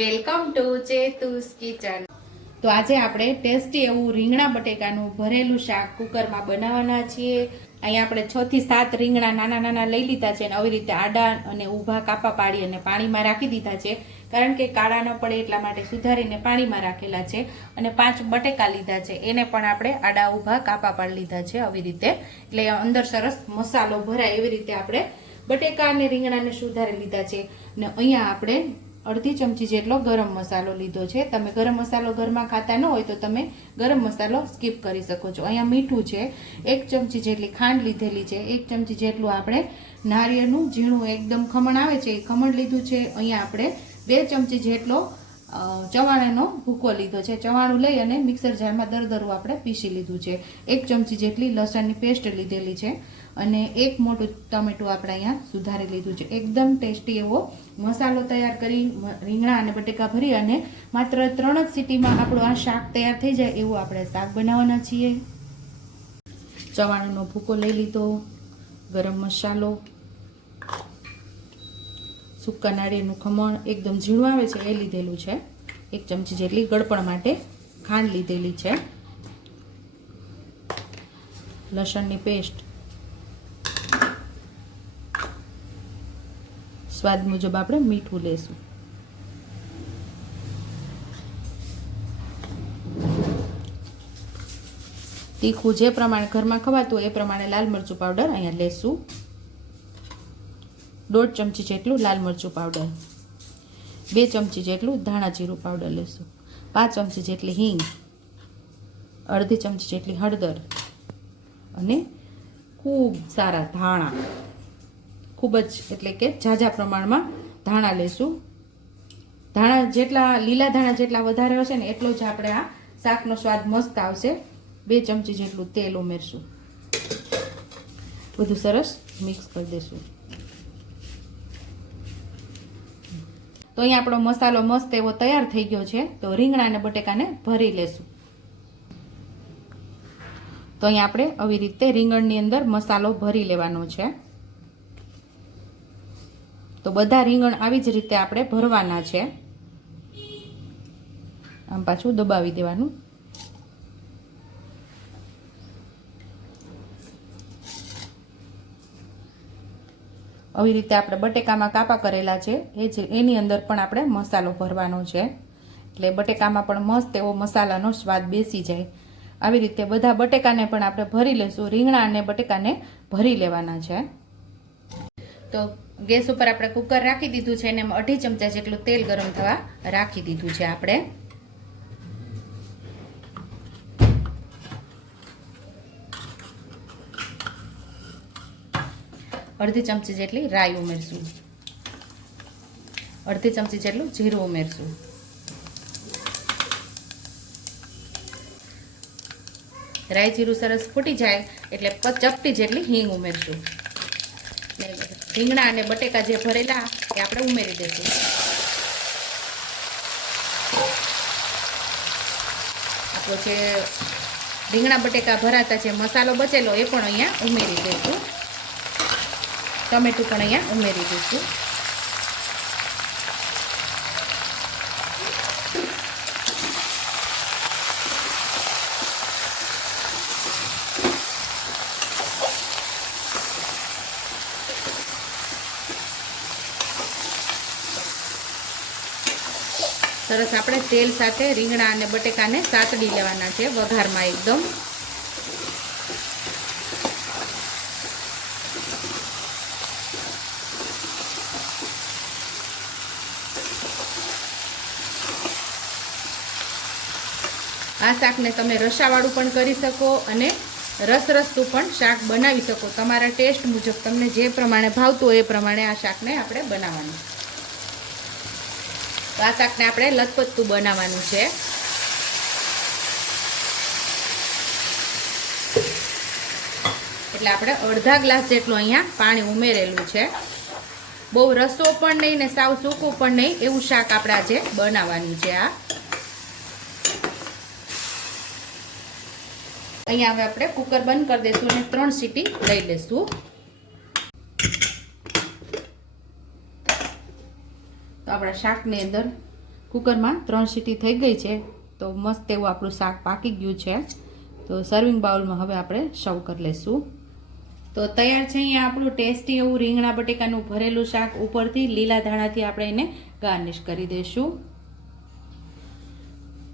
Welcome to ચેતુસ kitchen. તો આજે આપણે ટેસ્ટી એવું રીંગણા બટેકાનું ભરેલું શાક કુકરમાં બનાવવાના છીએ. અહીંયા આપણે છ થી સાત રીંગણા નાના નાના લઈ લીધા છે અને આવી રીતે આડા અને ઊભા કાપા પાડી અને પાણીમાં રાખી દીધા છે. કારણ કે કાળા ન પડે એટલા માટે સુધારીને પાણીમાં રાખેલા છે અને પાંચ બટેકા લીધા છે. એને પણ આપણે આડા ઊભા કાપા પાડી લીધા છે આવી રીતે. એટલે અંદર સરસ મસાલો ભરાય એવી રીતે આપણે બટેકા અને રીંગણાને સુધારી લીધા છે. ને અહીંયા આપણે અડધી ચમચી જેટલો ગરમ મસાલો લીધો છે. તમે ગરમ મસાલો ઘરમાં ખાતા ન હોય તો તમે ગરમ મસાલો સ્કીપ કરી શકો છો. અહીંયા મીઠું છે. એક ચમચી જેટલી ખાંડ લીધેલી છે. એક ચમચી જેટલું આપણે નારિયેળનું ઝીણું એકદમ ખમણ આવે છે. એ ખમણ લીધું છે. અહીંયા આપણે બે ચમચી જેટલો ચવાણાનો ભૂકો લીધો છે. ચવાણું લઈ અને મિક્સર જારમાં દરદરું આપણે પીસી લીધું છે. એક ચમચી જેટલી લસણની પેસ્ટ લીધેલી છે અને એક મોટું ટમેટું આપણે અહીંયા સુધારી લીધું છે. એકદમ ટેસ્ટી એવો મસાલો તૈયાર કરી, રીંગણા અને બટેકા ભરી અને માત્ર ત્રણ જ સીટીમાં આપણું આ શાક તૈયાર થઈ જાય એવું આપણે શાક બનાવવાના છીએ. ચવાણાનો ભૂકો લઈ લીધો, ગરમ મસાલો, સૂકા નાળિયેરનું ખમણ, એકદમ ઝીણું આવે છે એ લીધેલું છે. એક ચમચી જેટલી ગળપણ માટે ખાંડ લીધેલી છે. લસણની પેસ્ટ. સ્વાદ મુજબ આપણે મીઠું લેશું. તીખું જે પ્રમાણે ઘરમાં ખવાતું એ પ્રમાણે લાલ મરચું પાવડર અહીંયા લેશું. દોઢ ચમચી જેટલું લાલ મરચું પાવડર. બે ચમચી જેટલું ધાણા જીરું પાવડર લેશું. પાંચ ચમચી જેટલી હિંગ, અડધી ચમચી જેટલી હળદર અને ખૂબ સારા ધાણા. ખૂબ જ એટલે કે ઝાઝા પ્રમાણમાં ધાણા લેશું. ધાણા જેટલા, લીલા ધાણા જેટલા વધારે હશે ને એટલો જ આપણે આ શાકનો સ્વાદ મસ્ત આવશે. બે ચમચી જેટલું તેલ ઉમેરશું. બધું સરસ મિક્સ કરી દઈશું તો અહીંયા આપણો મસાલો મસ્ત એવો તૈયાર થઈ ગયો છે. તો રીંગણા અને બટેકાને ભરી લેશું. તો અહીંયા આપણે આવી રીતે રીંગણની અંદર મસાલો ભરી લેવાનો છે. તો બધા રીંગણ આવી જ રીતે આપણે ભરવાના છે. આમ પાછું દબાવી દેવાનું. આવી રીતે આપણે બટેકામાં કાપા કરેલા છે. એ જ એની અંદર પણ આપણે મસાલો ભરવાનો છે. એટલે બટેકામાં પણ મસ્ત એવો મસાલાનો સ્વાદ બેસી જાય. આવી રીતે બધા બટેકાને પણ આપણે ભરી લઈશું રીંગણા અને બટેકાને ભરી લેવાના છે. તો ગેસ ઉપર આપણે કુકર રાખી દીધું છે અને અઢી ચમચા જેટલું તેલ ગરમ થવા રાખી દીધું છે આપણે. અડધી ચમચી જેટલી રાઈ ઉમેરશું. અડધી ચમચી જેટલું જીરું ઉમેરશું. રાઈ જીરું સરસ ફૂટી જાય એટલે ચપટી જેટલી હિંગ ઉમેરશું. રીંગણા અને બટેકા જે ભરેલા એ આપણે ઉમેરી દઈશું. આપણો જે રીંગણા બટેકા ભરાતા જે મસાલો બચેલો એ પણ અહીંયા ઉમેરી દઈશું. ટમેટું પણ અહીંયા ઉમેરી દઈશું સરસ, આપણે તેલ સાથે રીંગણા અને બટેકાને સાતડી લેવાના છે વઘારમાં એકદમ. આ શાકને તમે રસાવાળું પણ કરી શકો અને રસરસતું પણ શાક બનાવી શકો. તમારા ટેસ્ટ મુજબ તમને જે પ્રમાણે ભાવતું હોય એ પ્રમાણે આ શાકને આપણે બનાવવાનું. આ શાકને આપણે લથપથતું બનાવવાનું છે. એટલે આપણે અડધા ગ્લાસ જેટલું અહીંયા પાણી ઉમેરેલું છે. બહુ રસો પણ નહીં ને સાવ સૂકું પણ નહીં એવું શાક આપણે આજે બનાવવાનું છે આ. અહીંયા હવે આપણે કુકર બંધ કરી દઈશું અને ત્રણ સીટી લઈ લઈશું. તો આપણા શાકની અંદર કુકરમાં ત્રણ સીટી થઈ ગઈ છે. તો મસ્ત એવું આપણું શાક પાકી ગયું છે. તો સર્વિંગ બાઉલમાં હવે આપણે સર્વ કરી લઈશું. તો તૈયાર છે અહીંયા આપણું ટેસ્ટી એવું રીંગણા બટેકાનું ભરેલું શાક ઉપરથી લીલા ધાણાથી આપણે એને ગાર્નિશ કરી દઈશું.